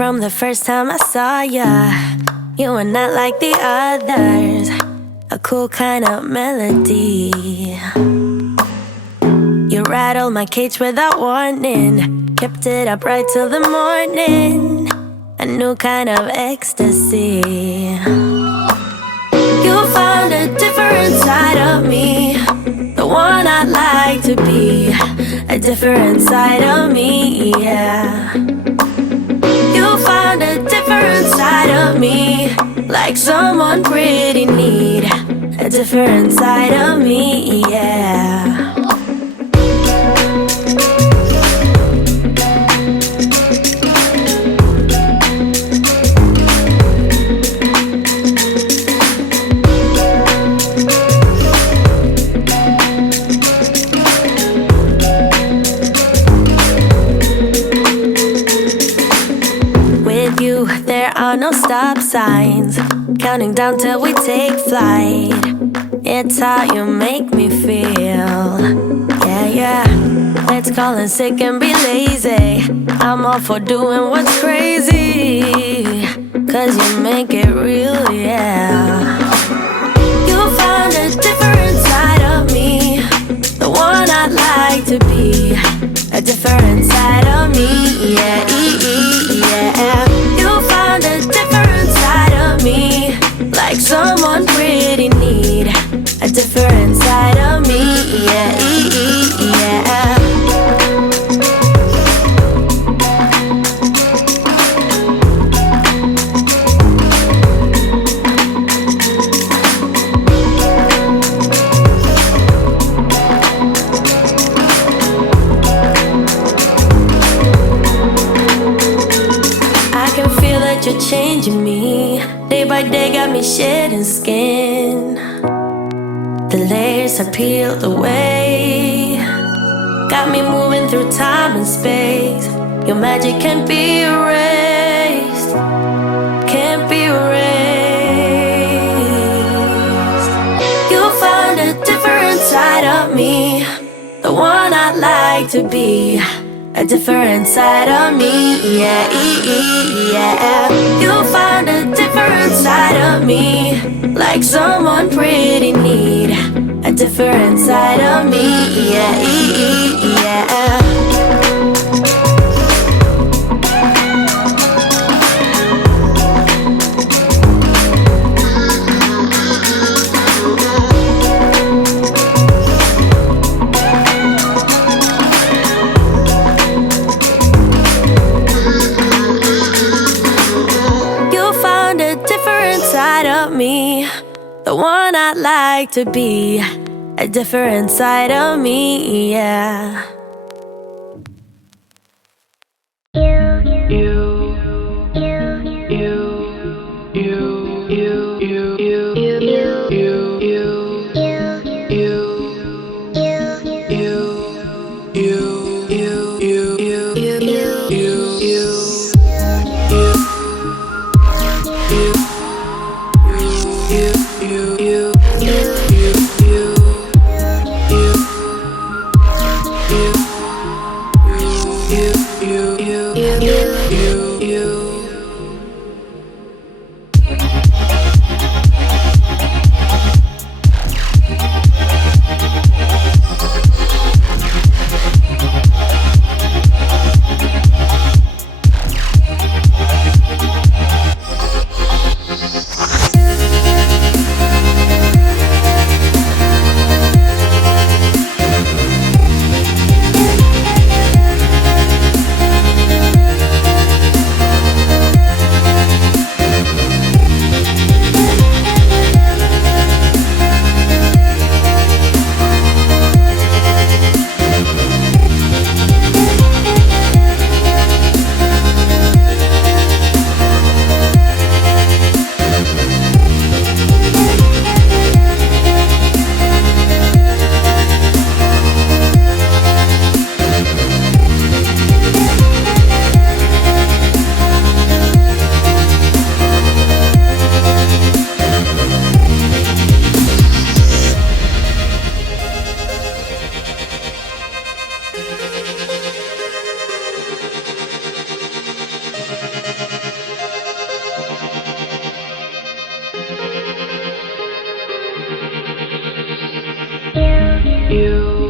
from the first time I saw ya. You were not like the others, a cool kind of melody. You rattled my cage without warning, kept it up right till the morning. A new kind of ecstasy. You found a different side of me, the one I'd like to be. A different side of me, yeah. You found a different side of me, like someone pretty neat. A different side of me, yeah. There are no stop signs, counting down till we take flight. It's how you make me feel. Yeah, yeah. Let's call in sick and be lazy. I'm all for doing what's crazy, cause you make it real, yeah. You found a different side of me, the one I'd like to be. A different side of me, yeah, yeah. You found a different side of me, like someone pretty neat. A different side of me, yeah, yeah. You're changing me, day by day got me shedding skin. The layers are peeled away, got me moving through time and space. Your magic can't be erased, can't be erased. You found a different side of me, the one I'd like to be. A different side of me, yeah, yeah. You found a different side of me, like someone pretty neat. A different side of me, yeah, yeah. Me, the one I'd like to be. A different side of me, yeah. You now.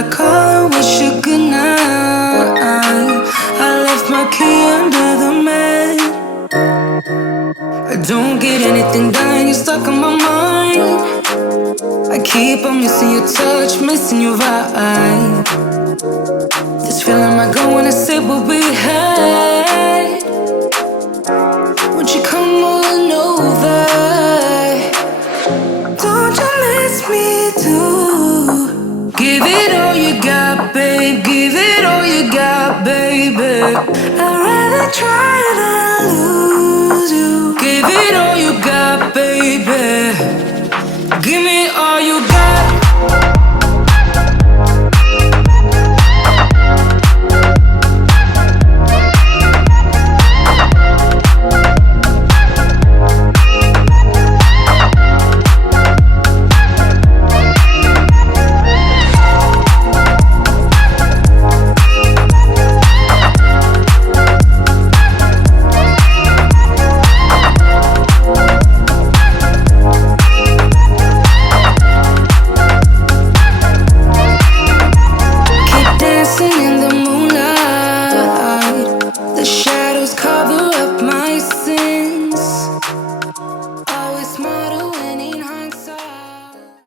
I call and wish you good night. I left my key under the mat. I don't get anything done, you're stuck on my mind. I keep on missing your touch, missing your vibe. This feeling might go when I say what we had. Won't you come on over? Don't you miss me too? Give it all you got, babe. Give it all you got, baby. I'd rather try